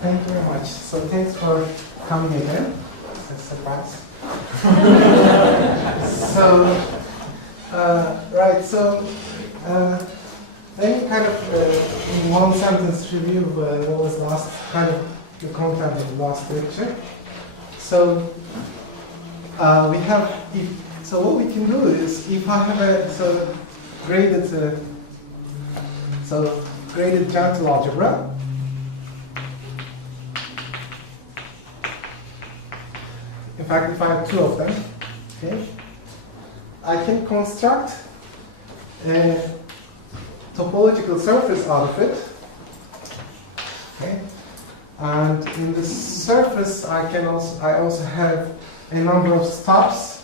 Thank you very much. So thanks for coming again. It's a surprise. Let me kind of, in one sentence, review what was last, kind of the content of the last lecture. So we have, so what we can do is, if I have a graded gentle algebra, in fact, if I have two of them, okay, I can construct a topological surface out of it, okay, and in the surface I also have a number of stops,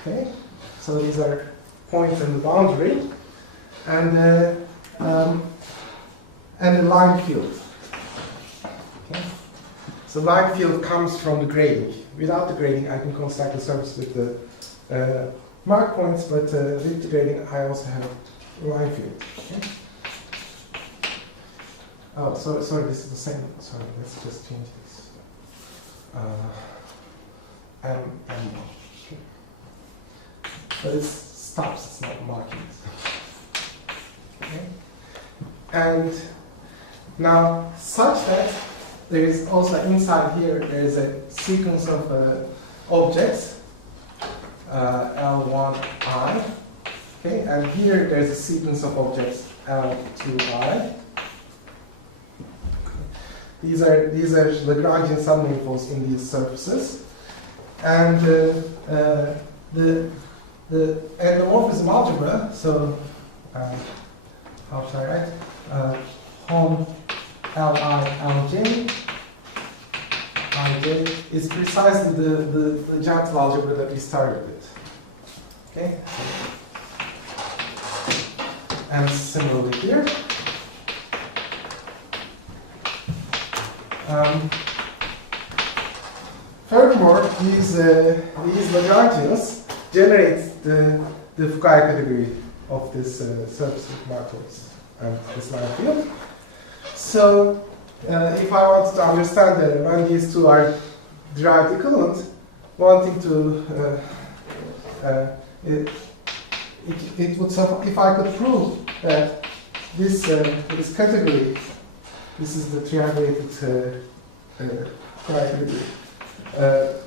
okay, so these are points in the boundary, and a line field. Okay. So line field comes from the grading. Without the grading, I can construct a surface with the mark points, but with the grading, I also have a line field. Okay. Oh, sorry, this is the same. Sorry, let's just change this. Okay. But it's stops, it's not markings. Okay. And now, such that there is also inside here, there is a sequence of objects, L1I, okay, and here there's a sequence of objects, L2I. These are Lagrangian submanifolds in these surfaces, and the endomorphism algebra. So how should I write? Home Lij is precisely the gentle algebra that we started with. Okay? And similarly here. Furthermore, these Lagrangians generate the Fukaya category of this surface with markers and this line field. So, if I want to understand that when these two are derived equivalent, one thing to it would suffer if I could prove that this category, this is the triangulated category,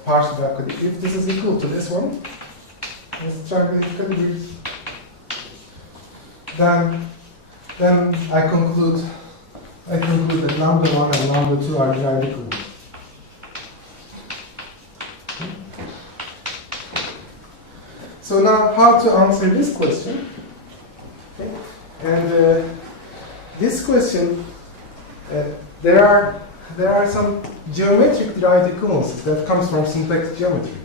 partial category. If this is equal to this one, this triangulated category, then I conclude that number 1 and number 2 are derived equivalent. So now, how to answer this question? Okay. And this question, there are some geometric derived equivalences that comes from symplectic geometry.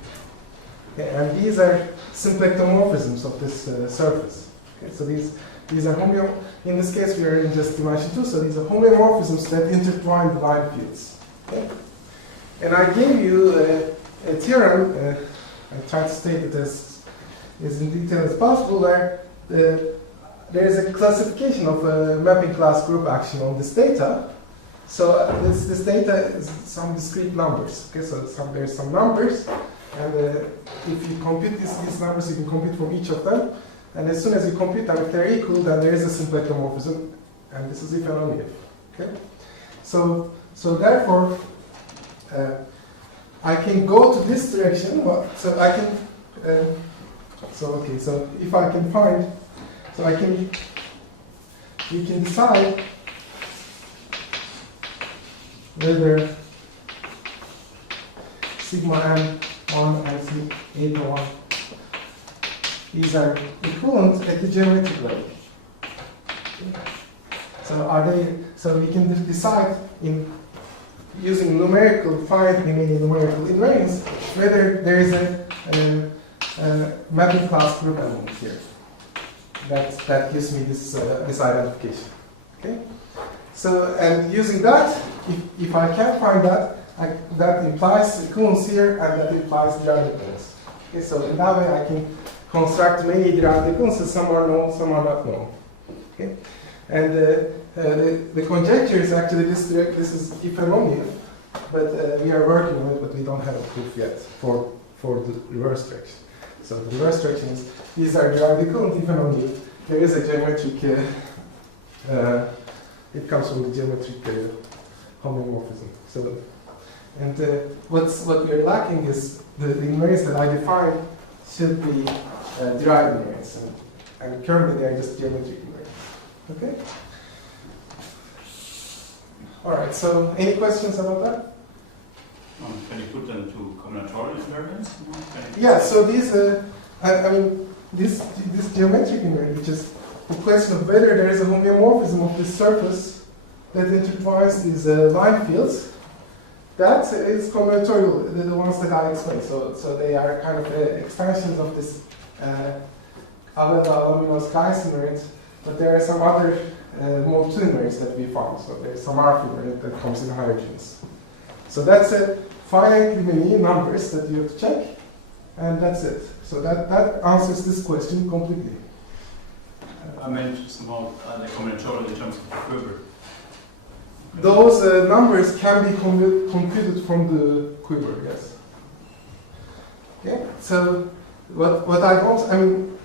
Okay. And these are symplectomorphisms of this surface. Okay. So these are in this case we are in just dimension 2, so these are homeomorphisms that intertwine the line fields. Okay? And I gave you a theorem, I tried to state it as in detail as possible, where there is a classification of a mapping class group action on this data. So this data is some discrete numbers. Okay, so there's some numbers, and if you compute these numbers, you can compute from each of them. And as soon as you compute them, if they're equal, then there is a symplectomorphism, and this is if and only if. Okay, so therefore, I can go to this direction. So I can. So if I can find, you can decide whether sigma m1 and sigma eta 1. These are equivalent at the geometric level. So we can decide in using finitely many numerical invariants whether there is a mapping class group element here. That gives me this identification. Okay. So and using that, if I can find that, that implies equivalence here, and that implies derived equivalence. Okay. So in that way, I can construct many derived equivalences. Some are known, some are not known. Okay. And the conjecture is actually this is if and only if, but we are working on it, but we don't have a proof yet for the reverse direction. So the reverse direction is these are derived equivalent if and only if there is a geometric, it comes from the geometric homomorphism. So, and what we are lacking is the invariants that I define should be derived invariants, and currently they are just geometric invariants. Okay? All right, so any questions about that? Can you put them to combinatorial invariants? Yeah, so these, I mean, this geometric invariant, which is the question of whether there is a homeomorphism of this surface that intertwines these line fields, that is combinatorial, the ones that I explained. So they are kind of extensions of this Aveda-Luminos Geist invariant, but there are some other mode 2 invariants that we found. So there's some RF invariant that comes in higher genes. So that's finitely many numbers that you have to check, and that's it. So that answers this question completely. I meant somehow the combinatorial in terms of the quiver. Those numbers can be computed from the quiver, yes. Okay, so what I don't, I mean,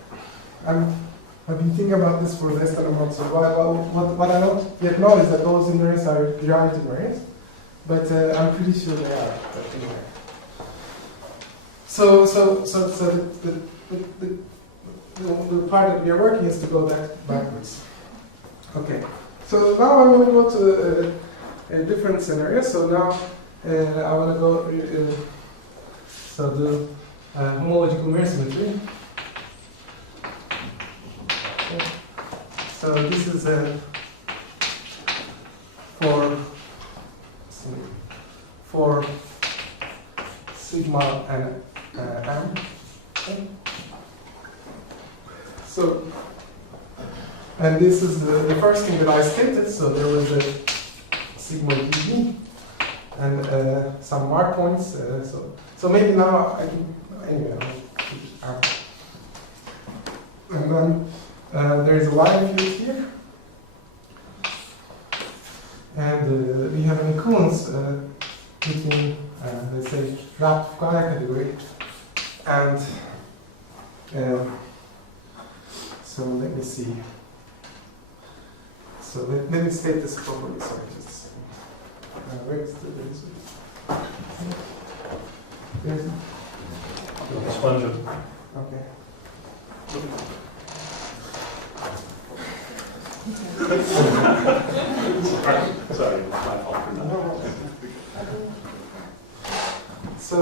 I've been thinking about this for less than a month, so what I don't yet know is that those invariants are derived invariants, but I'm pretty sure they are. So the part that we are working is to go backwards. Okay. So now I'm going to go to a different scenario. So now I want to go so the homological mirror symmetry. Okay. So this is for sigma and m. Okay. So. And this is the first thing that I stated. So there was a sigma dB and some mark points. So maybe now I can, anyway, and then there is a line field here. And we have an equivalence between, let's say, wrapped Fukaya category and, so let me see. So let me state this properly. Sorry, just a second. Where is the there's sponge. Okay. Sorry, my fault. So,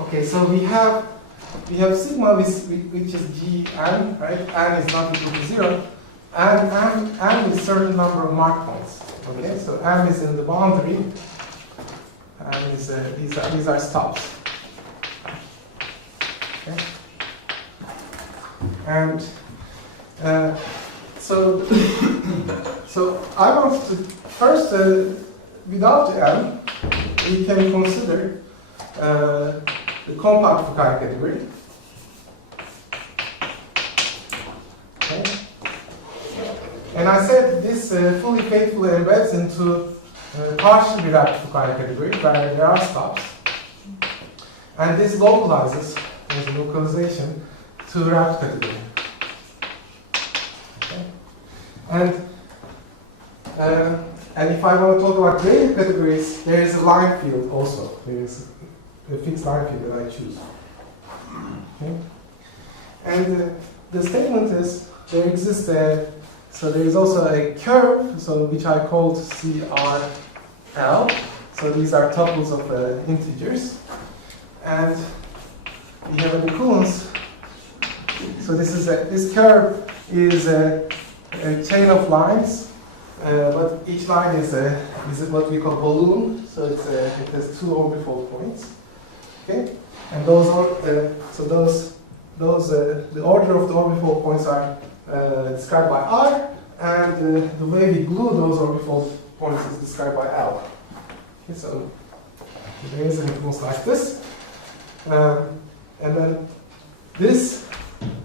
okay, so we have sigma which is Gn, right? N is not equal to 0. And m is a certain number of mark points. Okay, so m is in the boundary, and these are stops. Okay, and so I want to first without the m, we can consider the compact Fukaya category. Okay. And I said this fully faithfully embeds into partially wrapped Fukaya category where there are stops. And this localizes as a localization to wrapped category. Okay. And if I want to talk about graded categories, there is a line field also. There is a fixed line field that I choose. Okay. And the statement is there exists so there is also a curve, so which I called CRL. So these are tuples of integers, and we have an equivalence. So this curve is a chain of lines, but each line is what we call balloon. So it has two orbifold points. Okay, and those are the order of the orbifold points are described by R, and the way we glue those orbifold points is described by L. Okay, so there is an equivalence like this, and then this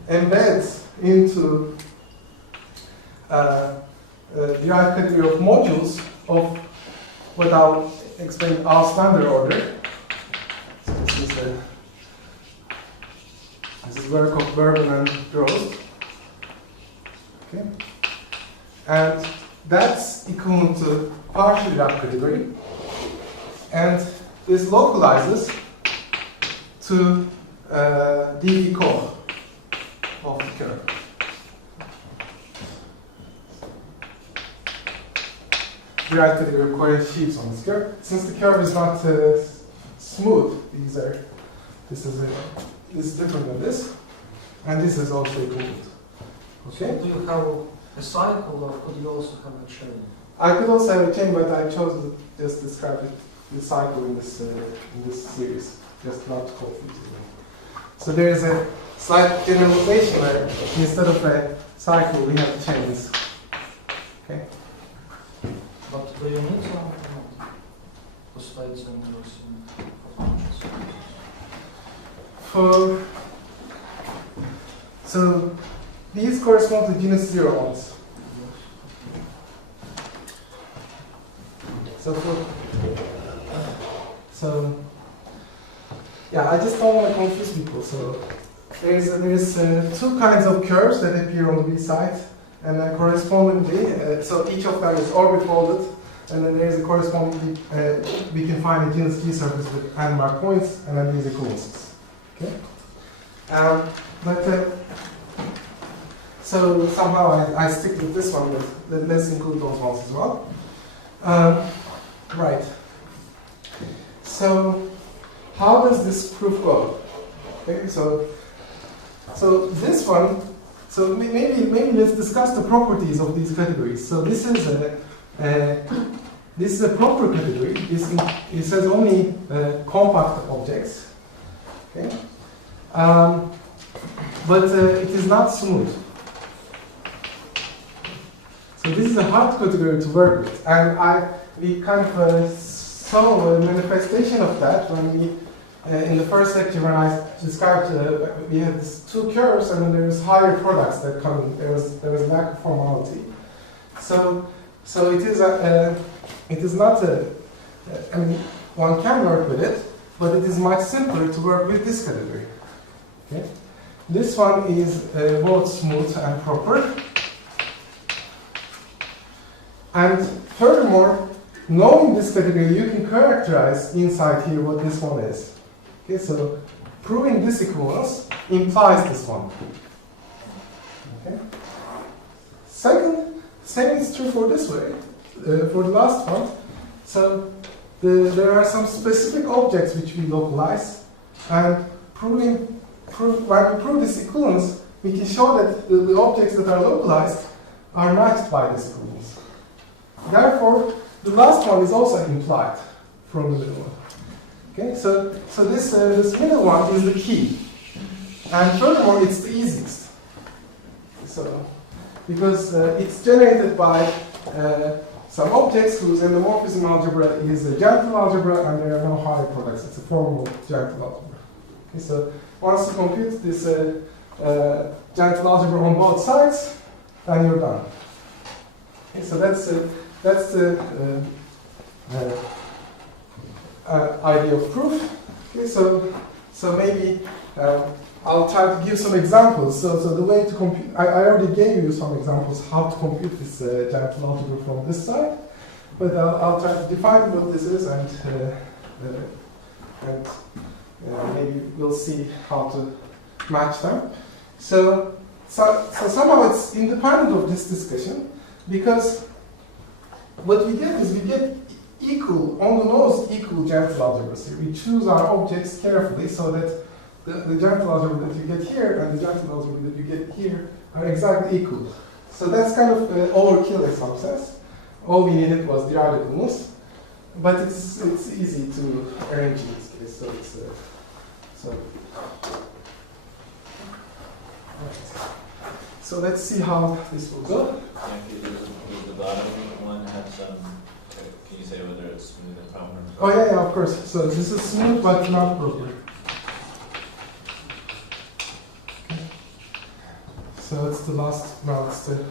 embeds into derived category of modules of what I'll explain our standard order. So this is work of Berman and Gross. Okay. And that's equivalent to partial derived category. And this localizes to dv core of the curve. Derived category requires sheaves on this curve. Since the curve is not smooth, this is different than this, and this is also equivalent. Okay. So do you have a cycle, or could you also have a chain? I could also have a chain, but I chose to just describe the cycle in this series, just not to confuse it. So there is a slight generalization where instead of a cycle, we have chains. Okay. But do you need some for states and for functions? So these correspond to genus 0 ones. So yeah, I just don't want to confuse people. So there is two kinds of curves that appear on the B side, and then correspondingly, so each of them is orbit-folded, and then there is a correspondingly, we can find a genus G surface with n mark points, and then these equivalences. Okay. So somehow I stick with this one, but let's include those ones as well. Right. So how does this proof go? Okay, so this one, so maybe let's discuss the properties of these categories. So this is a proper category. It says only compact objects. Okay, but it is not smooth. So this is a hard category to work with, and we kind of saw a manifestation of that when we, in the first lecture when I described, we had these two curves, and then there was higher products that come in. There was a lack of formality. So it is not I mean, one can work with it, but it is much simpler to work with this category. Okay, this one is both smooth and proper. And furthermore, knowing this category, you can characterize inside here what this one is. Okay, so proving this equivalence implies this one. Okay. Second, same is true for this way, for the last one. So there are some specific objects which we localize, and when we prove this equivalence, we can show that the objects that are localized are matched by this equivalence. Therefore, the last one is also implied from the middle one. Okay, so this middle one is the key, and furthermore, it's the easiest. So, because it's generated by some objects whose endomorphism algebra is a gentle algebra, and there are no higher products. It's a formal gentle algebra. Okay, so once you compute this gentle algebra on both sides, then you're done. Okay, so that's the idea of proof. Okay, so maybe I'll try to give some examples. So the way to compute, I already gave you some examples how to compute this gentle algebra from this side, but I'll try to define what this is, and maybe we'll see how to match them. So somehow it's independent of this discussion, because what we get is we get equal, on the nose, equal gentle algebras here. We choose our objects carefully so that the gentle algebra that you get here and the gentle algebra that you get here are exactly equal. So that's kind of overkill in some sense. All we needed was derived equivalence, but it's easy to arrange in this case. So it's right. So let's see how this will go. Does the bottom one have some? Can you say whether it's smooth and proper? Oh yeah, of course. So this is smooth but not proper. Okay. So it's the last. No, it's the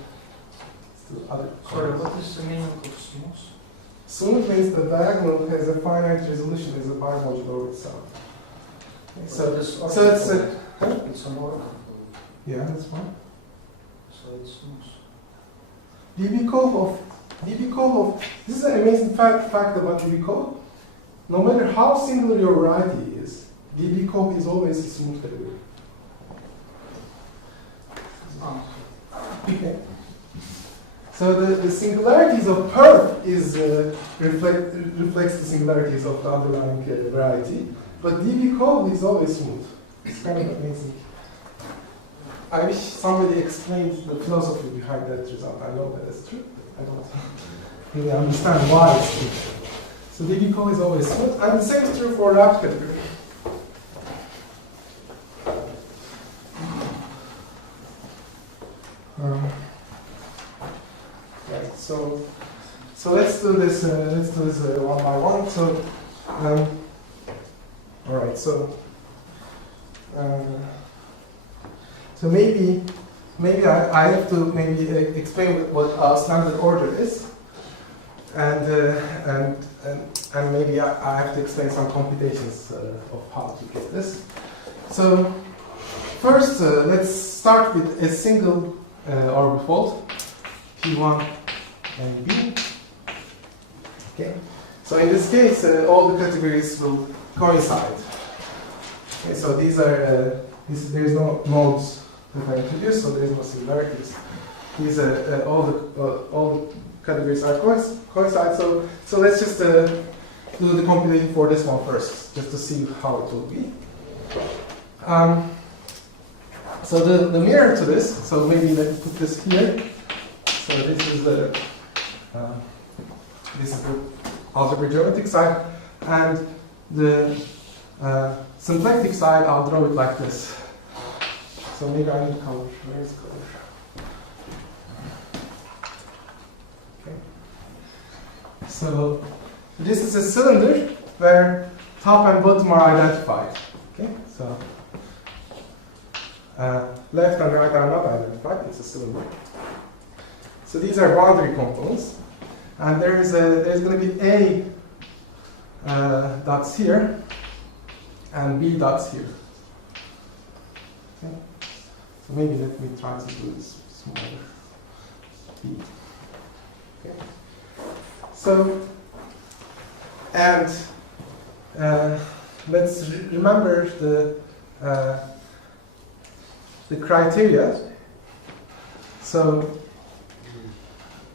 to other Sorry, colors. what is the meaning of smooth? Smooth means the diagonal has a finite resolution as a bimodular itself. Okay, so it's it's it's an order. yeah, that's fine. So it's smooth. dB-Kov, this is an amazing fact about dB-Kov. No matter how singular your variety is, dB-Kov is always a smooth category. Okay. So the singularities of perf is reflects the singularities of the underlying variety, but dB-Kov is always smooth. It's kind of amazing. I wish somebody explained the philosophy behind that result. I know that it's true. I don't really understand why it's true. So dB-Kov is always smooth, and the same is true for wrapped category. Right. So let's do this. One by one. So, all right. So maybe I have to explain what our standard order is, and maybe I have to explain some computations of how to get this. So first, let's start with a single orbifold, P1 and B. Okay. So in this case, all the categories will coincide. Okay, so these are there is no nodes that I introduced, so there is no similarities. These are all the categories are coincide. So let's just do the computation for this one first, just to see how it will be. So the mirror to this. So maybe let's put this here. So this is the algebraic geometric side, and the symplectic side. I'll draw it like this. So maybe I need color. Where is color? Okay. So this is a cylinder where top and bottom are identified. Okay. So left and right are not identified. It's a cylinder. So these are boundary components, and there's going to be A dots here and B dots here. Okay. So maybe let me try to do this smaller. B. Okay. So and let's remember the criteria. So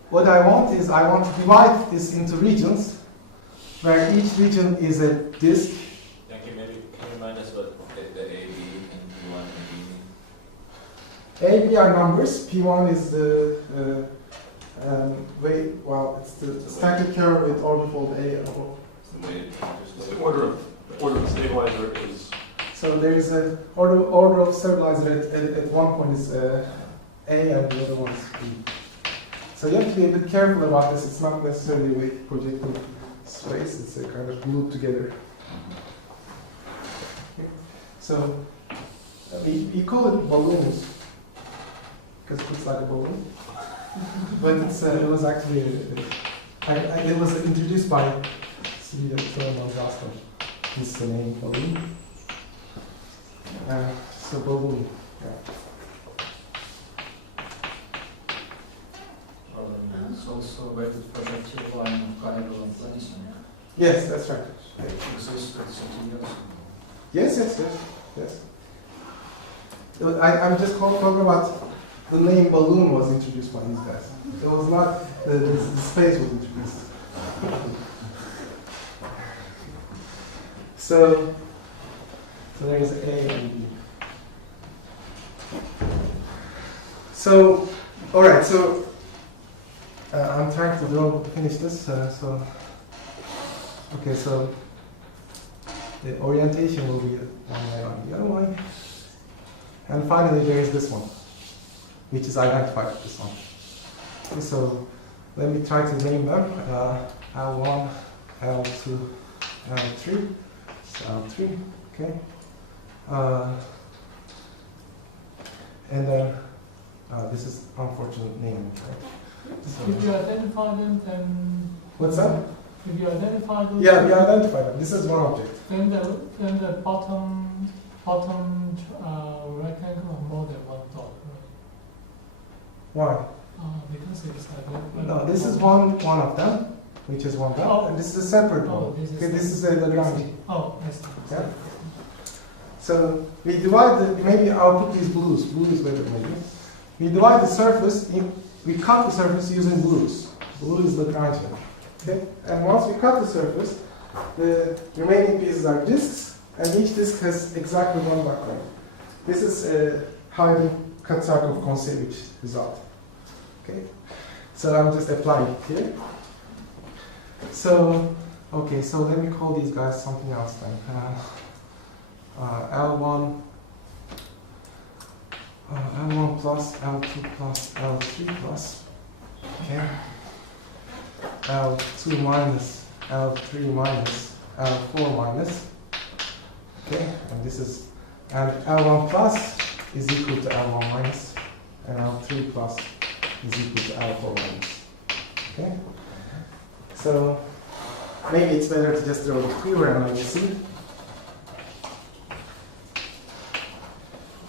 what I want to divide this into regions, where each region is a disk. Yankı, maybe can you remind us what the A, B, and P1 and B A, mean? B are numbers. P1 is the it's the static curve with orbifold A. It's the weighted The order of stabilizer is. So there is a order of stabilizer at one point is A and the other one is B. So you have to be a bit careful about this. It's not necessarily a projecting space. It's a kind of glued together. Okay. So we call it balloons because it looks like a balloon, but it was actually it was introduced by Symplectic. This is the name balloon. So balloon. Yeah. It's also weighted projective line of Cairo and Plenison. Yes, that's right. It existed 30 Yes. years ago. I'm just talking about the name balloon was introduced by these guys. It was not the space was introduced. So there is A and B. So, all right. So I'm trying to finish this. Okay. So the orientation will be one line on the other line. And finally, there is this one, which is identified with this one. Okay, so let me try to name them. L1, L2, L3. So L3, okay. And then this is unfortunate name, right? If you identify them, then What's that? if you identify those, Yeah, we identify them. This is one object. then the bottom rectangle are more than one dot, right? Why? Because it's identified. No, this is one of them, which is one dot, Oh. and this is a separate one. Oh, this is. Okay, this is a Lagrange. Oh, I see. Yeah. So we divide the, maybe I'll put these blues. Blue is better maybe. We divide the surface, we cut the surface using blues. Blue is Lagrangian. Okay? And once we cut the surface, the remaining pieces are disks, and each disk has exactly one background. This is how the Katsakov-Kontsevich result. Okay? So I'm just applying it here. So, okay, so let me call these guys something else then. L1, L1 plus, L2 plus, L3 plus, okay, L2 minus, L3 minus, L4 minus, okay, and this is, and L1 plus is equal to L1 minus, and L3 plus is equal to L4 minus, okay. So maybe it's better to just draw the square and let me see.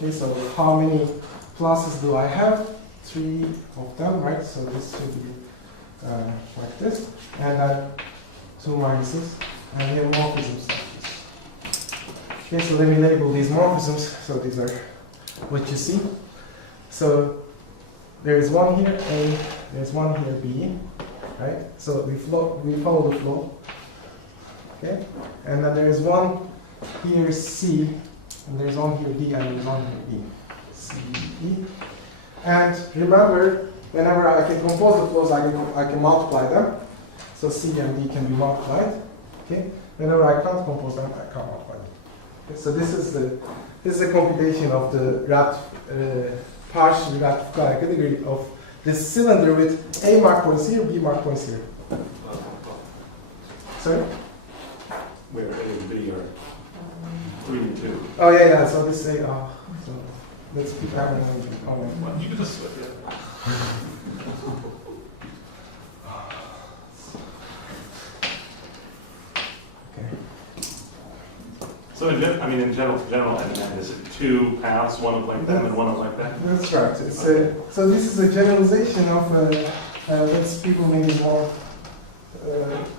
Okay, so how many pluses do I have? 3 of them, right? So this should be like this. And then 2 minuses. And we have morphisms like this. Okay, so let me label these morphisms. So these are what you see. So there is one here A, there's one here B, right? So we follow the flow. Okay? And then there is one here C, and there's one here D, and there's one here E. C, E. And remember, whenever I can compose the flows, I can multiply them. So C and D can be multiplied. Okay? Whenever I can't compose them, I can't multiply them. Okay? So this is the computation of the partial Rat Fukaya category of this cylinder with A mark points here, B mark points here. Sorry? Where A and B are 3 and 2. Oh yeah. So this A. So let's keep having them. Oh, Well, you can just switch it. okay. So in general, and is it 2 paths, one of like them and one of like that? That's right. It's so this is a generalization of what people maybe more.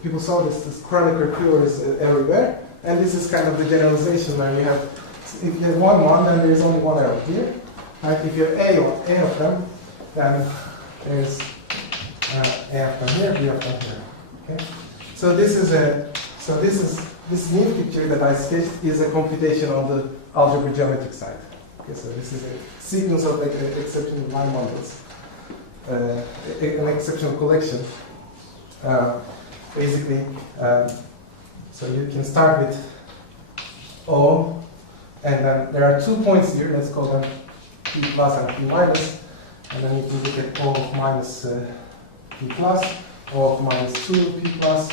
People saw this Kronecker cures everywhere, and this is kind of the generalization where you have, if you have one, then there is only one arrow here. Right? If you have A of them, then there's A of them here, B of them here. Okay. So this new picture that I sketched is a computation on the algebra geometric side. Okay. So this is a sequence of exceptional line models, an exceptional collection. Basically, so you can start with O, and then there are 2 points here, let's call them P plus and P minus, and then you can look at O of minus P plus, O of minus 2 P plus,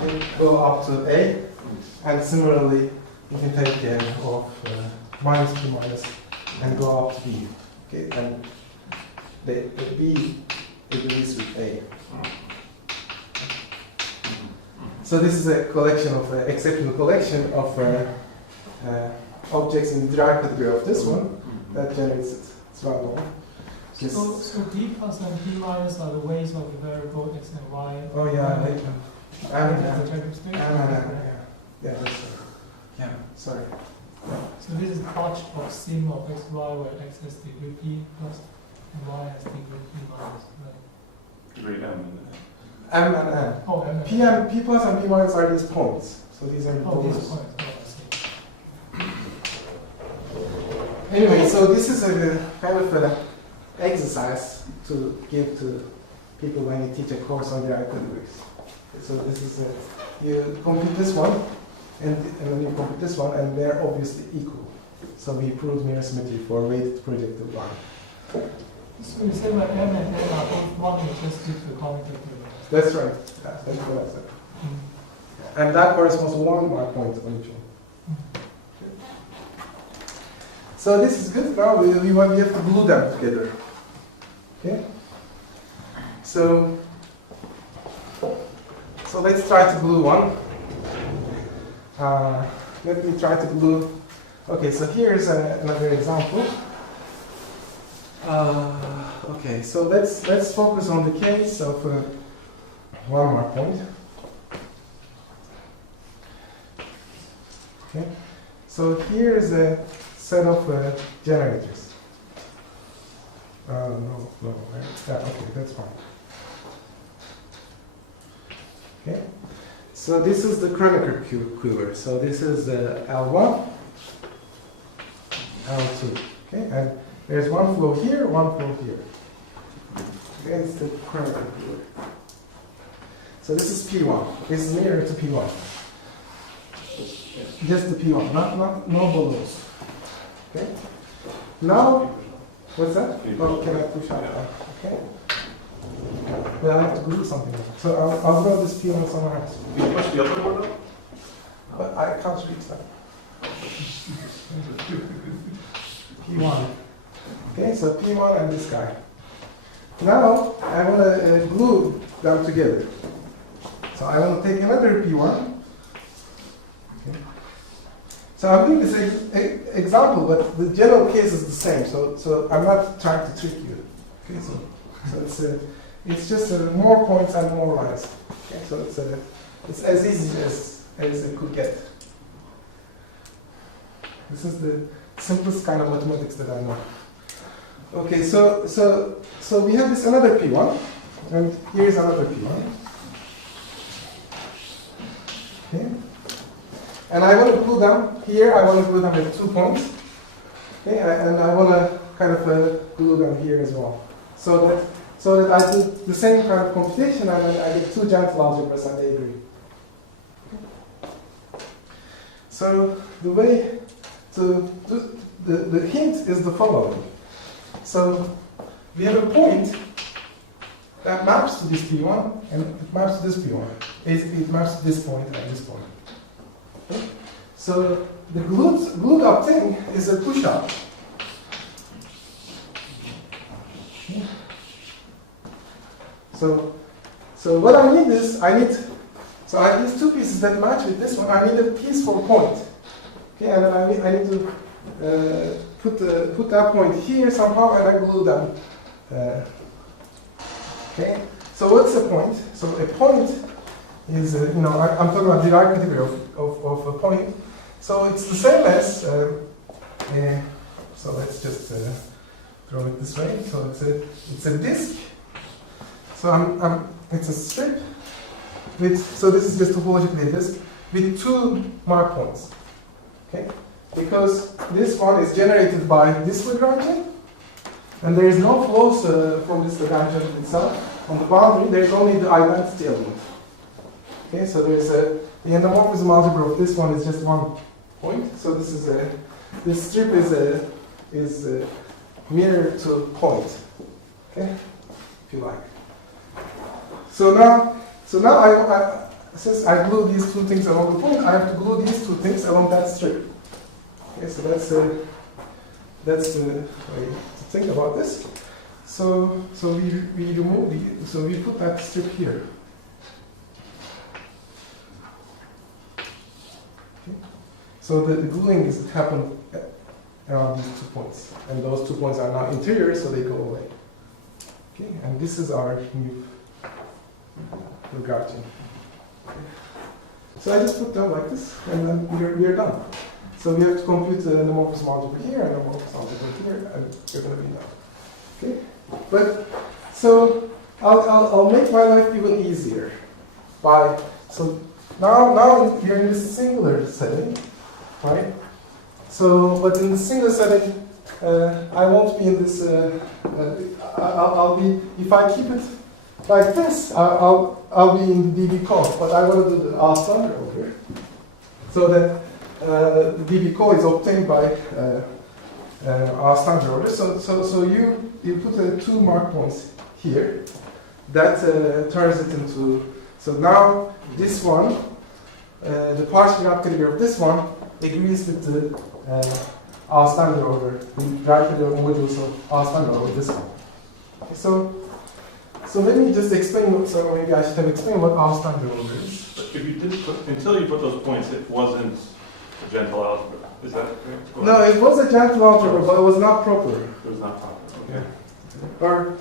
and go up to A, and similarly, you can take O of minus P minus, and go up to B. Okay, and the B agrees with A. So this is a collection of exceptional collection of objects in the derived category of this one that generates it. It's random. So P plus and P minus are the weights of the variable x and y. Oh yeah, later. Yeah, that's right. Yeah, sorry. Yeah. So this is part of sim of x, y, where x has degree P plus and y has degree P minus, right? Degree M. M and N. Oh, and P plus and P minus are these points. So these are the oh, these points. points. Oh, I see. Anyway, so this is a kind of an exercise to give to people when you teach a course on derived categories. So this is you compute this one, and then you compute this one, and they're obviously equal. So we proved mirror symmetry for weighted projective line. So you say that M and N are both one, you just give the commutator. That's right. Yeah, that's what I said. And that corresponds to 1 mark point on each one. So this is good. Now we have to glue them together. Okay. So let's try to glue one. Let me try to glue. Okay, so here's another example. Okay, so let's focus on the case of one more point. Okay, so here is a set of generators. No, yeah, okay, that's fine. Okay, so this is the Kronecker cooler. So this is L1, L2. Okay, and there's one flow here, one flow here. Okay, it's the Kronecker cooler. So this is P1. This is mirror to P1. Just the P1, no balloons. Okay. Now, what's that? Oh, can I push out? Okay. But I have to glue something. So I'll draw this P1 somewhere else. Can you push the other one up? But I can't reach that. P1. Okay, so P1 and this guy. Now I want to glue them together. So I want to take another P1. Okay. So I'm doing this example, but the general case is the same. So I'm not trying to trick you. Okay, so it's just more points and more lines. Okay, so it's as easy as it could get. This is the simplest kind of mathematics that I know. Okay, so we have this another P1, and here's another P1. Okay. And I want to glue them here. I want to glue them at 2 points. Okay, and I want to kind of glue them here as well, so that I do the same kind of computation and I get 2 gentle algebras and they agree. So the way to do the hint is the following. So we have a point that maps to this P1 and it maps to this P1. It maps to this point and this point. Okay? So the glued up thing is a push-up. Okay. So what I need is, I need 2 pieces that match with this one. I need a piece for a point. Okay, and then I need to put that point here somehow, and I glue them. Okay, so what's a point? So a point is, I'm talking about the right category of a point. So it's the same as, so let's just draw it this way. So it's a disk. So it's a strip so this is just topologically a disk with 2 mark points. Okay, because this one is generated by this Lagrangian, and there is no flows from this Lagrangian itself. On the boundary, there is only the identity element. Okay, so there's the endomorphism algebra of this one is just 1 point. So this strip is mirror to point. Okay, if you like. So now since I glue these 2 things along the point, I have to glue these 2 things along that strip. Okay, so that's the way to think about this. So we remove so we put that strip here. Okay. So the gluing is happened around these 2 points, and those 2 points are now interior, so they go away. Okay, and this is our new Lagrangian. So I just put them like this, and then we are done. So we have to compute the endomorphism algebra here and endomorphism algebra here, and we're going to be done. Okay, but so I'll make my life even easier so now you're in this singular setting, right? So but in the singular setting, I won't be in this. I'll be, if I keep it like this, I'll be in the dB call, but I want to do the Hausdorff over here, so that the dB call is obtained by our standard order. So you put 2 mark points here. That turns it into. So now this one, the partial right category of this one agrees with the our standard order, the right category modulus of our standard order. This one. Okay, So let me just explain. So maybe I should have explained what Hausdorff order is. But if you did put, until you put those points, it wasn't a gentle algebra. Is that correct? Or No, it was a gentle algebra, but it was not proper. it was not proper. Okay. Or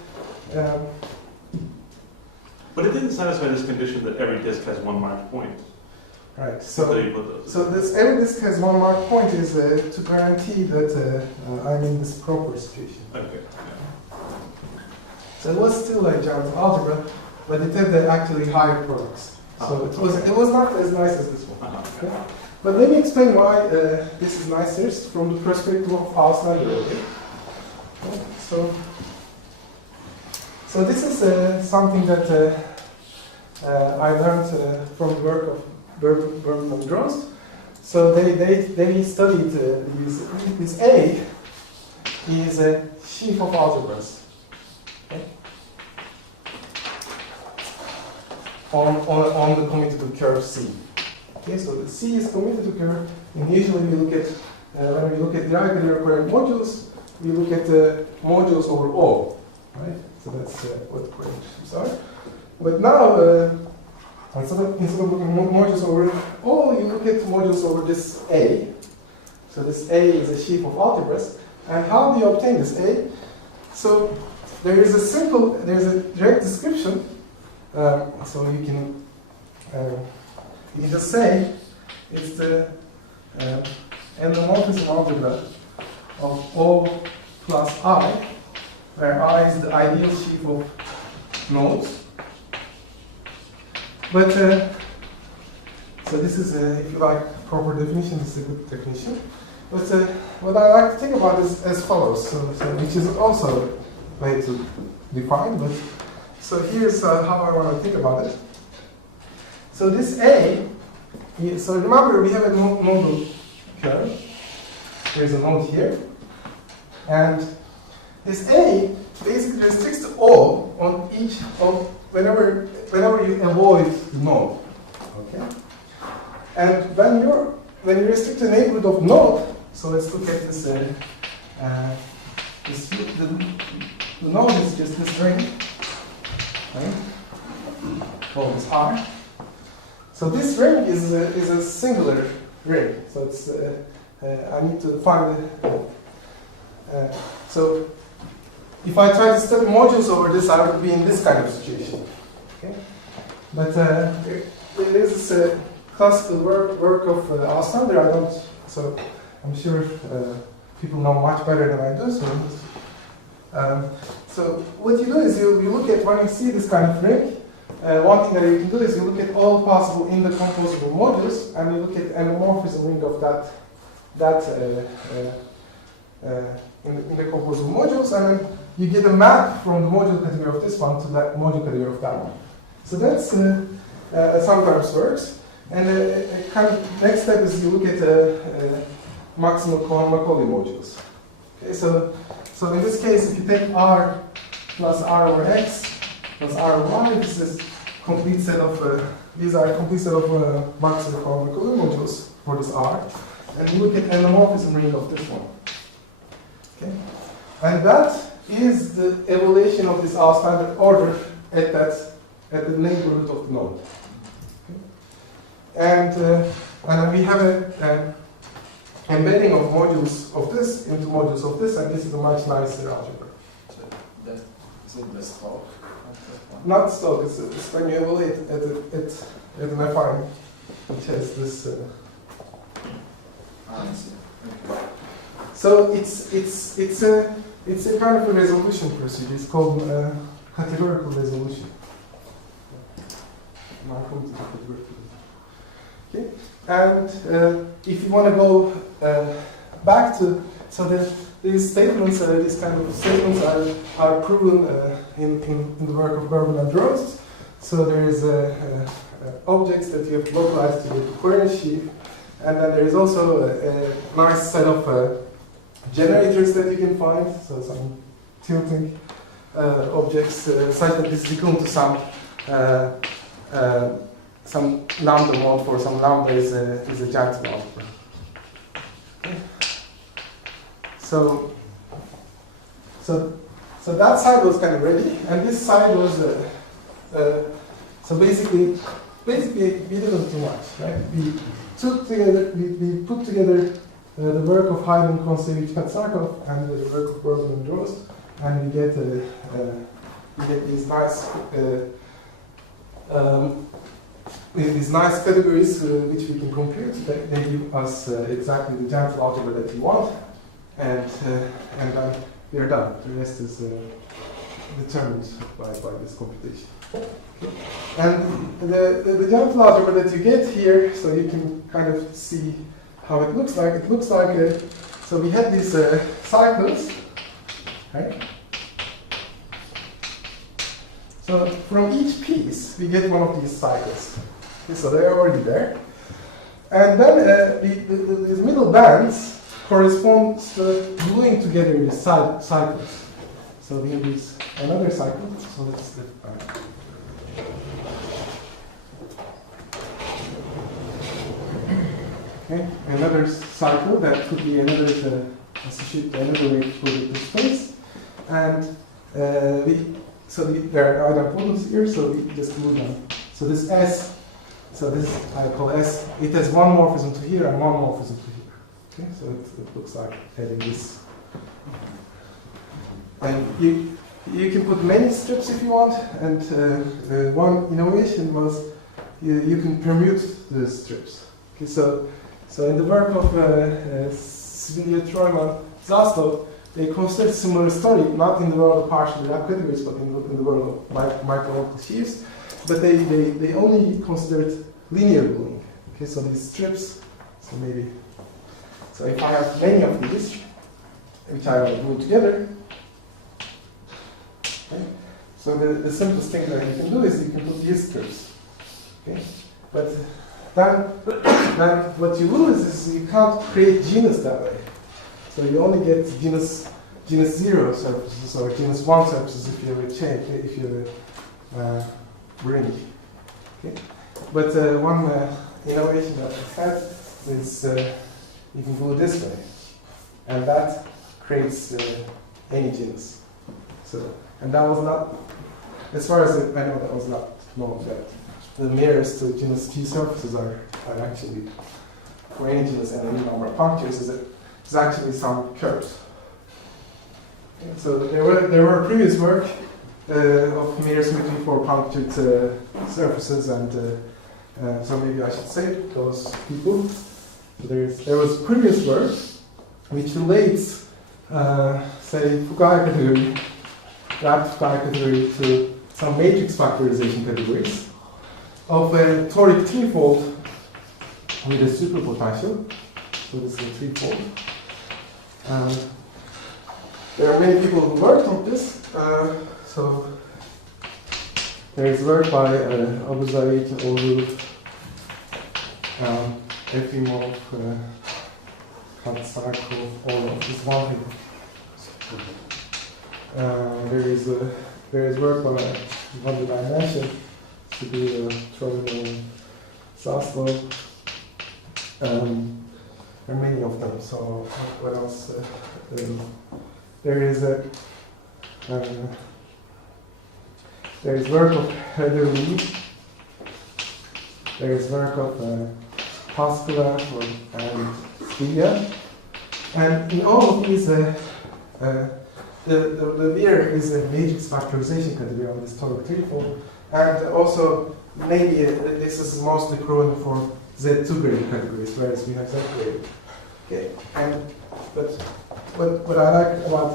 But it didn't satisfy this condition that every disk has one marked point. right. Until So you put those. so this every disk has one marked point is to guarantee that I'm in this proper situation. Okay. So it was still a gentle algebra, but it had actually higher products. So it was not as nice as this one. Uh-huh. But let me explain why this is nicer from the perspective of Hausdorff order. So this is something that I learned from the work of Bergman and Drost. So they studied this A is a sheaf of algebras. Okay? On the commutative curve C. Okay, so the C is commutative curve, and usually we look at when we look at Yankı Lekili modules, we look at the modules over O, right? So that's what relationships are. But now, instead of looking at modules over O, you look at modules over this A. So this A is a sheaf of algebras. And how do you obtain this A? So there's a direct description. So you can just say it's the endomorphism algebra of O plus I, where I is the ideal sheaf of nodes. But so this is, if you like, proper definition. This is a good definition. But what I like to think about is as follows. So which is also a way to define. But so here's how I want to think about it. So this A. So remember, we have a nodal curve. There's a node here, and this A basically restricts to O on each of whenever you avoid the node. Okay. And when you restrict the neighborhood of node, so let's look at this. The node is just this ring, right? Oh, it's R. So this ring is a singular ring. So it's I need to find it. So if I try to study modules over this, I would be in this kind of situation. Okay, but there is this classical work of Hausdorff. I don't. So I'm sure people know much better than I do. So what you do is you look at when you see this kind of ring. One thing that you can do is you look at all possible indecomposable modules, and you look at endomorphism ring of that indecomposable modules, and then you get a map from the module category of this one to that module category of that one. So that's sometimes works. And kind of next step is you look at maximal Macaulay modules. Okay, so in this case, if you take R plus R over X plus R over Y, this is complete set of these are a complete set of maximal Macaulay modules for this R, and you look at endomorphism ring of this one. Okay, and that is the evaluation of this R standard order at the neighborhood of the node. Okay. And we have an embedding of modules of this into modules of this, and this is a much nicer algebra. Is it the stroke? Not stock, it's when you evaluate at an affine, which has this. I see. Okay. So it's a kind of a resolution procedure. It's called categorical resolution. Okay, and if you want to go back to these statements, these kind of statements are proven in the work of Bergman and Drost. So there is objects that you have localized to the coherence sheaf, and then there is also a nice set of generators that you can find. So some tilting objects such that this is equivalent to some lambda mode for some lambda is a Jackson algebra. So So that side was kind of ready, and this side was, so basically we didn't do much, right? We took together, we put together the work of Haydn, Konsevich, Katsakov, and the work of Bergman and Drost, and we get these nice categories which we can compute. They give us exactly the gentle algebra that we want, and then we are done. The rest is determined by this computation. And the gentle algebra that you get here, so you can kind of see how it looks like. It looks like so we have these cycles, right? So from each piece, we get one of these cycles. Okay, so they're already there. And then these middle bands correspond to gluing together these cycles. So we have this another cycle. So let's flip back. Okay, another cycle that could be another way to put it in space. And there are idempotents here, so we just glue them. So this S, so this I call S, it has one morphism to here and one morphism to here. Okay, so it looks like having this. And you can put many strips if you want, and one innovation was you can permute the strips. Okay, so in the work of Symplectic, Zaslov, they considered similar story, not in the world of partial Dirac categories, but in the world of micro-local sheaves. But they only considered linear gluing. Okay, so these strips, so if I have many of these, which I will glue together, okay, so the simplest thing that you can do is you can put these strips. Okay, but then what you lose is you can't create genus that way. So you only get genus 0 surfaces or genus 1 surfaces if you have a chain, if you have a ring. Okay? But one innovation that we had is you can glue this way, and that creates any genus. So, and that was not, as far as I know, that was not known that the mirrors to genus T surfaces are actually for any genus and any number of punctures is actually some curves. Okay, so there were previous work of mirror symmetry for punctured surfaces, and so maybe I should say those people. So there was previous work which relates, say, Fukaya category, rapid Fukaya category to some matrix factorization categories of a toric threefold with a superpotential. So this is a threefold. There are many people who worked on this. So there is work by Abu Zaid, Oru, Efimov, Katsakov, all of this one. There is work by one that I mentioned to be Trojan, Zaslov. There are many of them. So what else? There is work of Heather Lee. There is work of Pascula and Spiga. And in all of these, the mirror is a matrix factorization category on this toric threefold. And also, maybe this is mostly growing for Z2 grade categories, whereas we have Z grade. Okay, but what I like about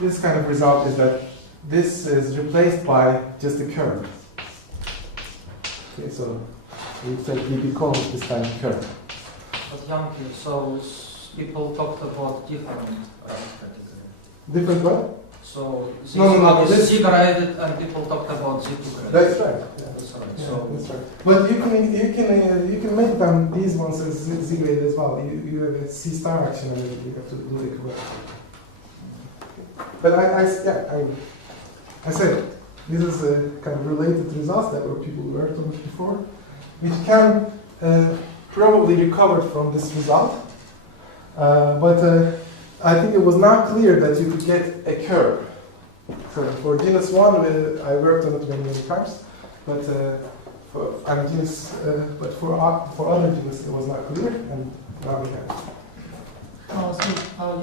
this kind of result is that this is replaced by just a curve. Okay, so we take DB columns this time curve. But Yankı, so people talked about different categories. Different what? So No, this Z graded and people talked about Z2 graded. That's right. Yeah. That's right. Yeah, So that's right. But you can make them these ones as Z grade as well. You have a C star action and you have to do the equivalent. But I said this is a kind of related results that were people worked on before, which can probably recover from this result. But I think it was not clear that you could get a curve So for genus 1, I worked on it many times, but but for other genus it was not clear, and now we have.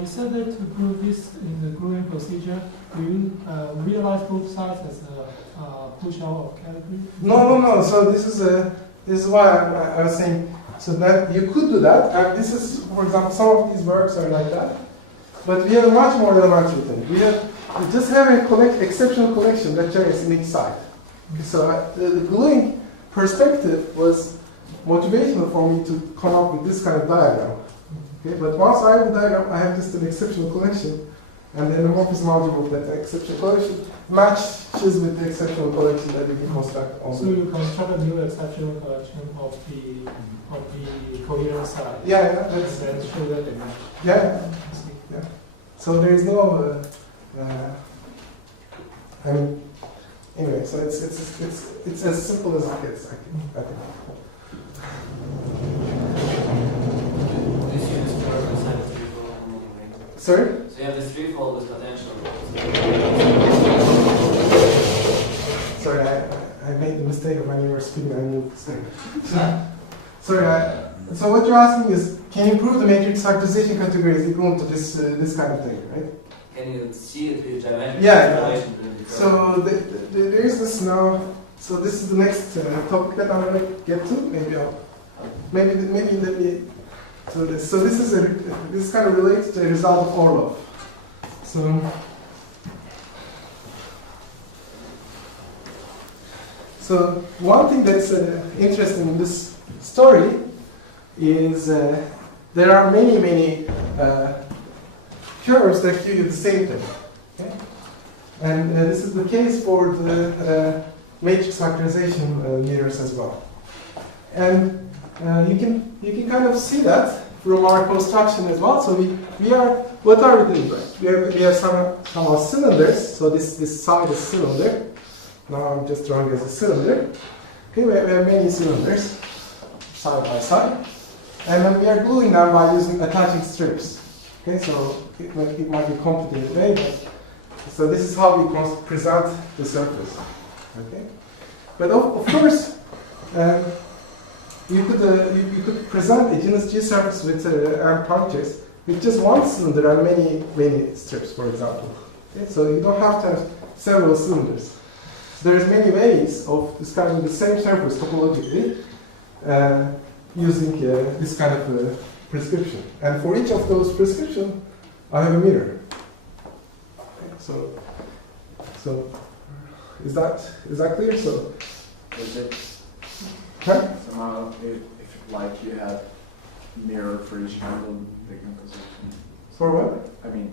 You said that to do this in the gluing procedure, do you realize both sides as a push out of category? No. So this is why I was saying. So that you could do that, and this is, for example, some of these works are like that. But we have a much more elementary thing. We just have a exceptional collection that generates in each side. Okay, so the gluing perspective was motivational for me to come up with this kind of diagram. Okay, but once I have the diagram, I have just an exceptional collection, and the endomorphism algebra of that exceptional collection matches with the exceptional collection that we can construct on. So you construct a new exceptional collection of the coherent side. Yeah, That's then show that they match. yeah. So there is no, I mean, anyway. So it's as simple as it gets. I think. This unit has threefold ring. Sorry. So you have this threefold with potential. Sorry, I made the mistake of when you were speaking. I knew the Sorry. So what you're asking is, can you prove the matrix factorization category is equivalent to this kind of thing, right? Can you see it with geometric Yeah. relation between the So there is this now. So this is the next topic that I'm going to get to. Maybe let me. So this kind of relates to the result of Orlov. So one thing that's interesting in this story is there are many curves that give you the same thing. Okay? And this is the case for the matrix factorization mirrors as well. And you can kind of see that from our construction as well. So we are, what are we doing? Right? We have some cylinders. So this side is cylinder. Now I'm just drawing as a cylinder. Okay, we have many cylinders side by side, and then we are gluing them by using attaching strips. Okay, so it might be complicated way, but so this is how we present the surface. Okay, but of course you could present a genus G surface with and punctures with just one cylinder and many strips, for example. Okay, so you don't have to have several cylinders. There's many ways of describing the same surface topologically using this kind of prescription. And for each of those prescriptions, I have a mirror. Okay, so is that clear? So Is it huh? somehow if like you have mirror for each handle decomposition? For what? I mean,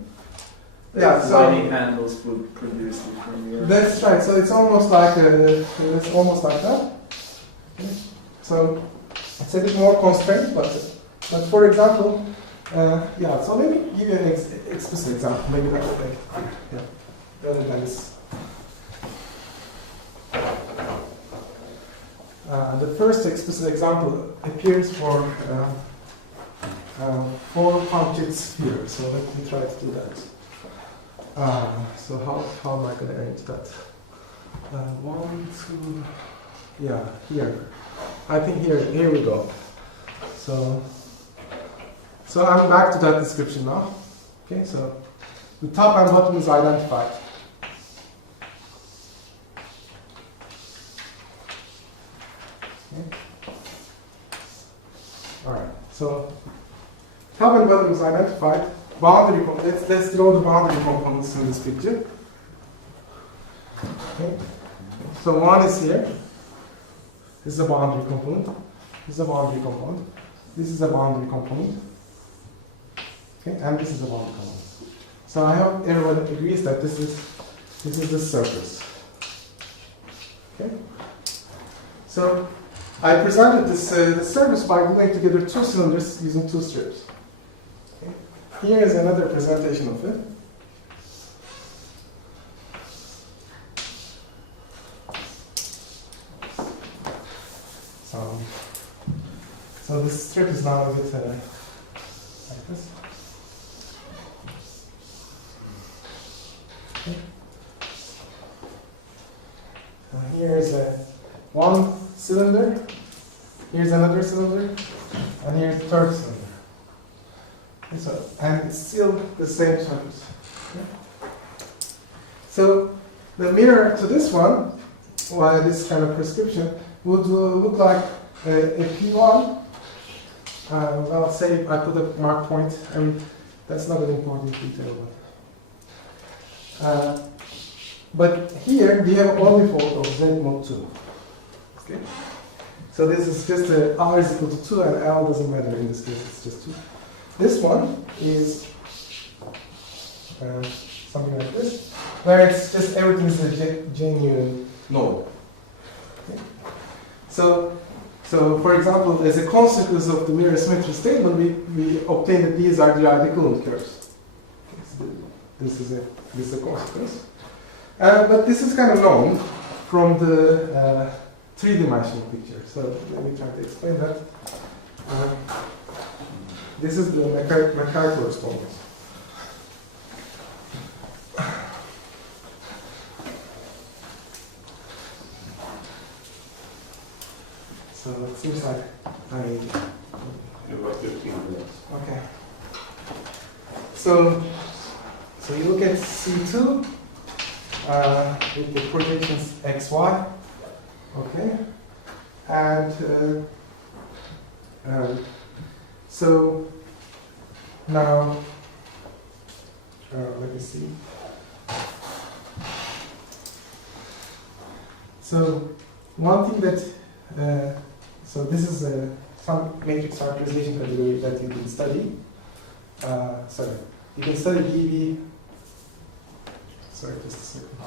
Yeah, so lighting handles would produce different mirrors. that's right. So it's almost like that. Okay. So it's a bit more constrained, but for example, yeah. So let me give you an explicit example. Maybe that will make rather than this. The first explicit example appears for 4 punctured spheres. So let me try to do that. So how am I going to arrange that? 1, 2, yeah, here. I think here we go. So I'm back to that description now. Okay, so the top and bottom is identified. Okay. All right. So top and bottom is identified. Boundary. Let's draw the boundary components in this picture. Okay. So one is here. This is a boundary component. This is a boundary component. This is a boundary component. Okay, and this is a boundary component. So I hope everyone agrees that this is the surface. Okay. So I presented this the surface by gluing together 2 cylinders using 2 strips. Here is another presentation of it. So this strip is now a bit like this. Okay. Here's one cylinder, here's another cylinder, and here's the third cylinder. And it's still the same surface. Okay? So the mirror to this one, this kind of prescription, would look like a P1. Well, say I put a mark point. I mean, that's not an important detail. But here we have only fold of Z mod 2. Okay? So this is just R is equal to 2 and L doesn't matter in this case, it's just 2. This one is something like this, where it's just everything is a genuine node. Okay? So for example, as a consequence of the mirror symmetry statement, we obtain that these are the equivalent curves. Okay, so this is a consequence. But this is kind of known from the three-dimensional picture. So let me try to explain that. This is the Mackay correspondence. So it seems like About 15 minutes. okay. So you look at C2 with the projections XY, okay, and so now let me see. So one thing that so this is some matrix factorization category that you can study. Sorry, you can study DB. Sorry, just a second.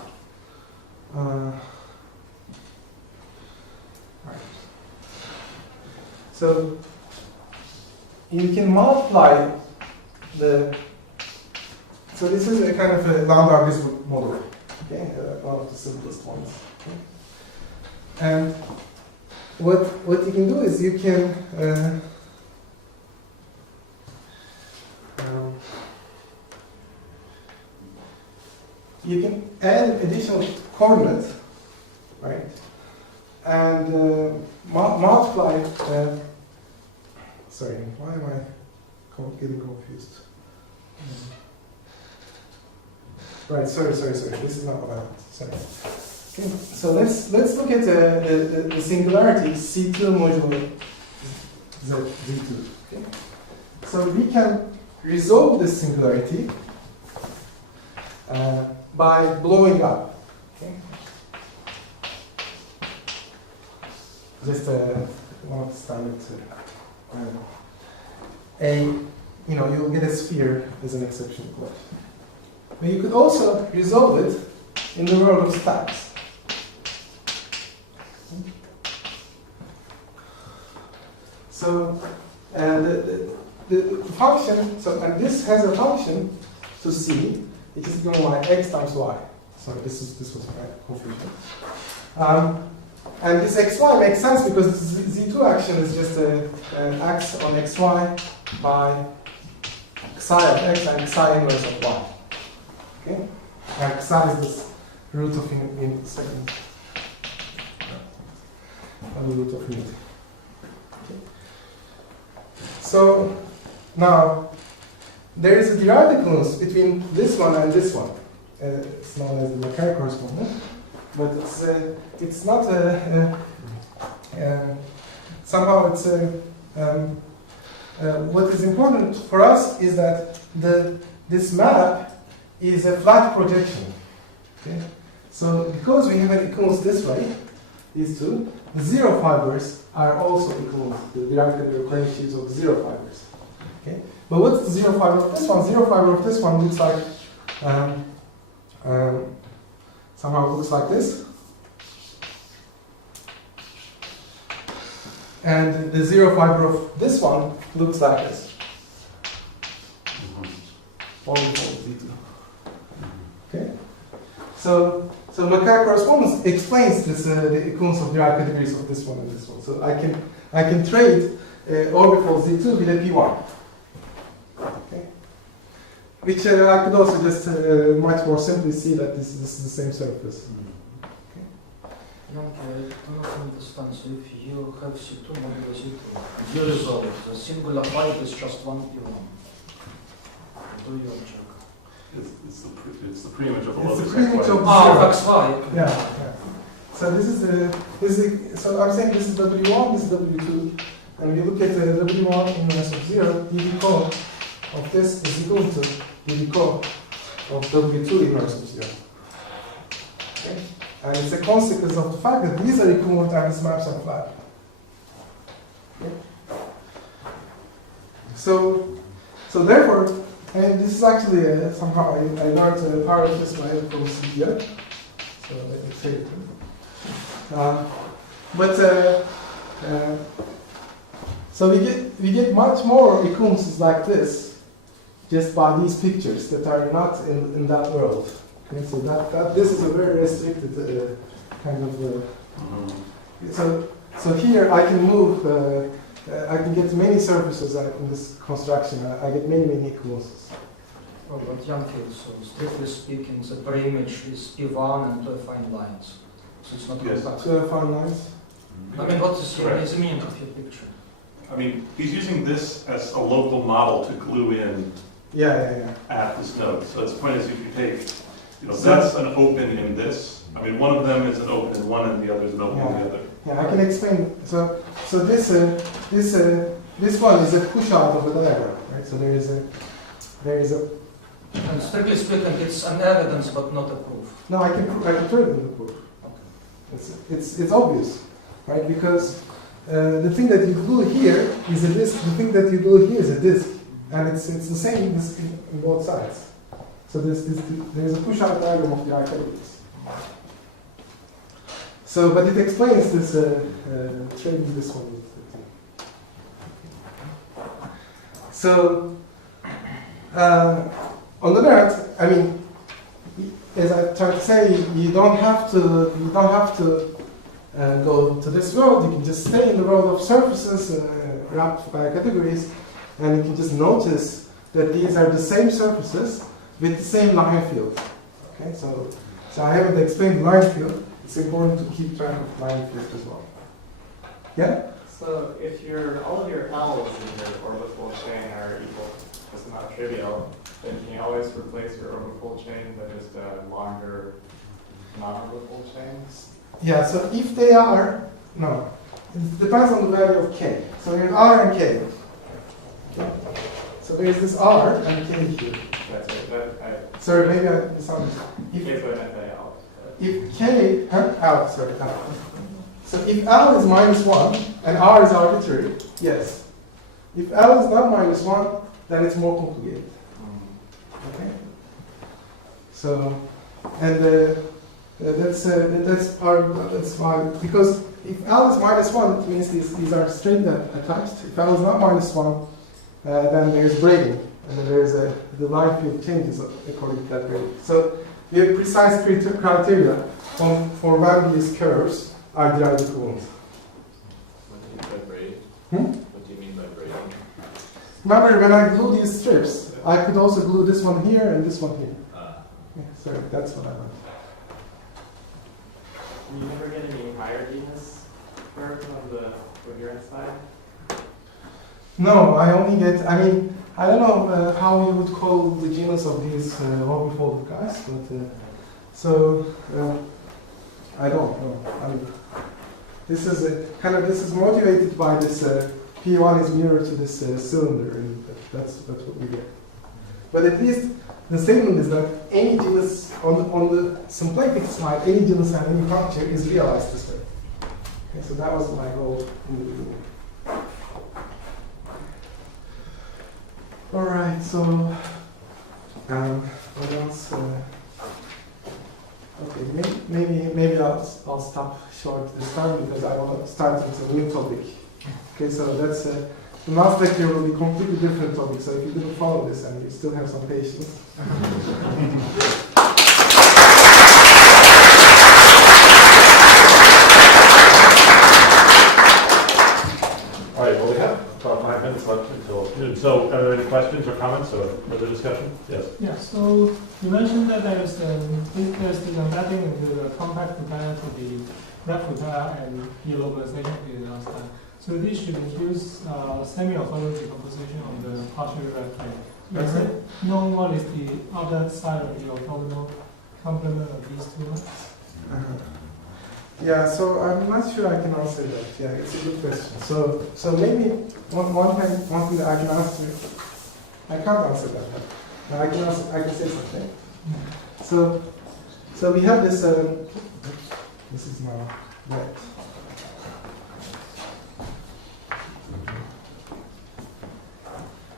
Right. So you can multiply the. So this is a kind of a lambda model. Okay, one of the simplest ones. Okay? And what you can do is you can add an additional coordinate, right? And multiply. Sorry, why am I getting confused? Right, sorry. This is not what I want. Sorry. Okay, so let's look at the singularity C2 modulo Z2. Okay? So we can resolve this singularity by blowing up. Okay? Just one of the standard. You'll get a sphere as an exceptional question. But you could also resolve it in the world of stacks. So, the function, and this has a function to C, which is given by x times y. Sorry, this was my confusion. And this xy makes sense because this Z2 action is just an x on xy by psi of x and psi inverse of y. Okay? And psi is this root of in second. The root of unity. Okay. So now there is a derived equivalence between this one and this one. It's known as the Mackay correspondence, but it's not somehow it's what is important for us is that this map is a flat projection. Okay? So because we have an equivalence this way, these two, the zero fibers are also equivalent. The derived recurrent sheets of zero fibers. Okay? But what's the zero fiber of this one? Zero fiber of this one looks like somehow it looks like this. And the zero fiber of this one looks like this. Okay? So Mackay correspondence explains this the equivalence of derived categories of this one and this one. So I can trade orbital Z2 with a P1. Okay? Which I could also just much more simply see that this is the same surface. Okay? Yankı, I do not understand. So if you have C2 modulo C2, you resolve the singular pipe is just one P1. Do your check. It's the preimage of the It's the locus preimage XY. of- Ah, XY. Yeah, yeah. So this is so I'm saying this is W1, this is W2, and we look at the W1 inverse of 0, dV of this is equal to dV of W2 inverse of 0. Okay? And it's a consequence of the fact that these are equivalent and this maps are flat. Okay? So therefore, and this is actually somehow I learned part of this from CDL. So let me say it. So we get much more equivalences like this just by these pictures that are not in that world. Okay, so that this is a very restricted kind of. So here I can move. I can get many surfaces in this construction. I get many equivalences. Oh, but Yankı, so strictly speaking, the preimage is P1 and two affine lines. So it's not Yes. compact. So fine lines. I mean, what is Correct. the meaning of your picture? I mean, he's using this as a local model to glue in Yeah. at this node. So his point is if you take, So- that's an open in this. I mean, one of them is an open in one and the other is an open in the other. Yeah, I can explain. So this one is a push out of a diagram, right? So there is a. And strictly speaking, it's an evidence but not a proof. No, I can prove it in the proof. Okay. It's obvious, right? Because the thing that you glue here is a disk. The thing that you glue here is a disk, and it's the same disk in both sides. So there's a push out diagram of the archives. So, but it explains this trading this one. So, on the other hand, I mean, as I tried to say, you don't have to go to this world. You can just stay in the world of surfaces wrapped by categories, and you can just notice that these are the same surfaces with the same line field. Okay, so I haven't explained line field. It's important to keep track of line field as well. Yeah. So if all of your L's in your orbital chain are equal, it's not trivial, then can you always replace your orbital chain with just a longer non-orbital chain? Yeah. So if they are it depends on the value of k. So there's r and k. Okay. So there's this r and k here. That's it. Sorry, maybe I misunderstood. Here's what I meant by L. If k, L. So if L is -1 and R is arbitrary, yes. If L is not -1, then it's more complicated. Okay. So, and that's why, because if L is -1, it means these are straight attached. If L is not -1, then there's braiding, and then the line field changes according to that braiding. So we have precise criteria for when these curves are derived equivalent. What do you mean by braid? Hmm? What do you mean by braiding? Remember, when I glue these strips, I could also glue this one here and this one here. Yeah, sorry, that's what I meant. Can you never get any higher genus curves on the coherent side? No, I only get, I mean, I don't know how you would call the genus of these Robbie-folded guys, but I don't know. I mean, this is motivated by this P1 is mirror to this cylinder, and that's what we get. But at least the statement is that any genus on the symplectic slide, any genus and any puncture is realized this way. Okay, so that was my goal in the beginning. All right, so what else? Okay, maybe I'll stop short this time because I want to start with a new topic. Okay, so that's the last lecture will be completely different topic. So if you didn't follow this and you still have some patience. All right, well, we have about 5 minutes left until noon. So are there any questions or comments or further discussion? Yes. Yeah, so you mentioned that there's interest in embedding into the compact component of the red Fukaya and yellow melanization we did last time. So this should induce semi-orthogonal decomposition on the partially red plane. Is it known what is the other side of the orthogonal complement of these two lines? Yeah, so I'm not sure I can answer that. Yeah, it's a good question. So maybe one thing that I can answer, I can't answer that. But I can say something. So we have this. This is now red.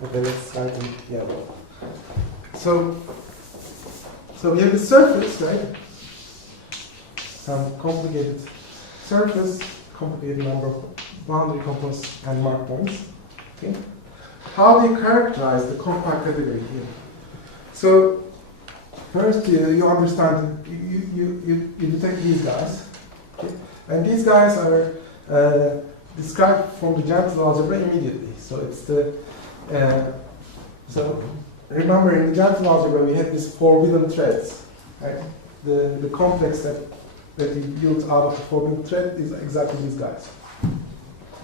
Okay, let's start in yellow. So we have the surface, right? Some complicated surface, complicated number of boundary components and mark points. Okay. How do you characterize the compact category here? So first you understand, you detect these guys. Okay. And these guys are described from the gentle algebra immediately. So it's the so remember in the gentle algebra we had these forbidden threads, right? The complex that you build out of the forbidden thread is exactly these guys.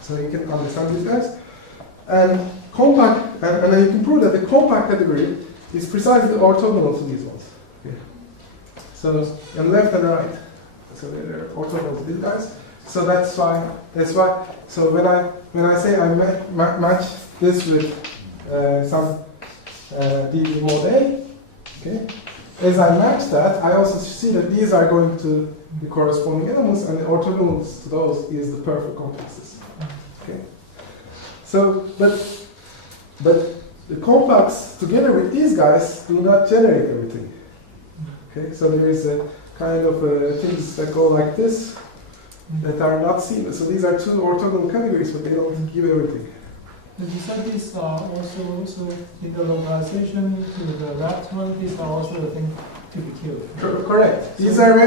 So you can understand these guys. And compact, and then you can prove that the compact category is precisely orthogonal to these ones. Okay. So on left and right, so they're orthogonal to these guys. So that's why. So when I say I match this with some D mod A, okay. As I match that, I also see that these are going to the corresponding elements, and the orthogonals to those is the perfect complexes. Okay. So, but the compacts together with these guys do not generate everything. Okay. So there is a kind of things that go like this that are not seen. So these are two orthogonal categories, but they don't give everything. And you said these are also in the localization to the left one. These are also the thing to be killed. Correct. These are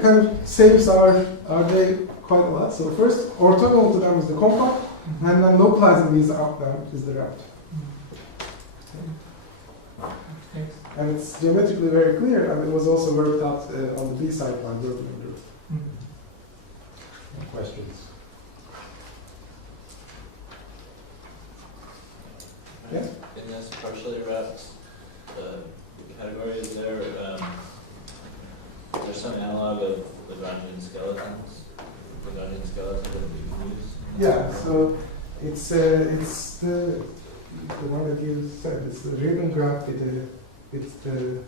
kind of saves our day quite a lot. So first, orthogonal to them is the compact, and then localizing these out them is the route. Thanks. And it's geometrically very clear, and it was also worked out on the B side line working on the roof. Questions? Yes? In this partially wrapped category, is there some analog of Lagrangian skeletons? Lagrangian skeletons that we can use? Yeah. So it's the one that you said. It's the ribbon graph with the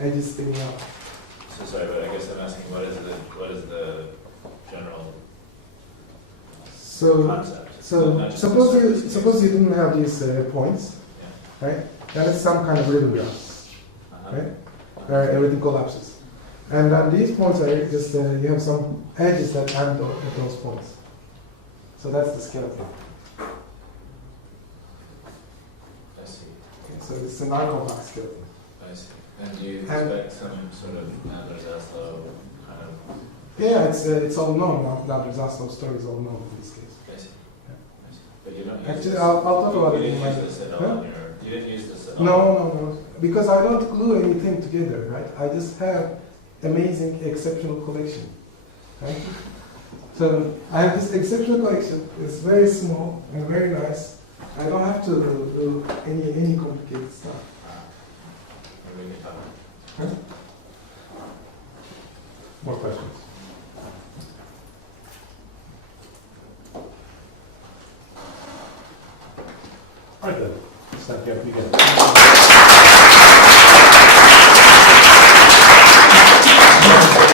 edges sticking out. So sorry, but I guess I'm asking what is the general concept? So suppose you didn't have these points, right? Then it's some kind of ribbon graph, right? Where everything collapses. And then these points are just, you have some edges that end at those points. So that's the skeleton. I see. Okay, so it's a non-compact skeleton. I see. And do you expect some sort of Nader-Zaslow kind of? Yeah, it's all known. Nader-Zaslow story is all known in this case. I see. Yeah. I see. But you don't use Actually, this. I'll talk about You it in didn't my. use this at all in your. You didn't use this at all. No. Because I don't glue anything together, right? I just have amazing, exceptional collection, right? So I have this exceptional collection. It's very small and very nice. I don't have to do any complicated stuff. Maybe we can talk. Huh? More questions? All right then. Thank you again.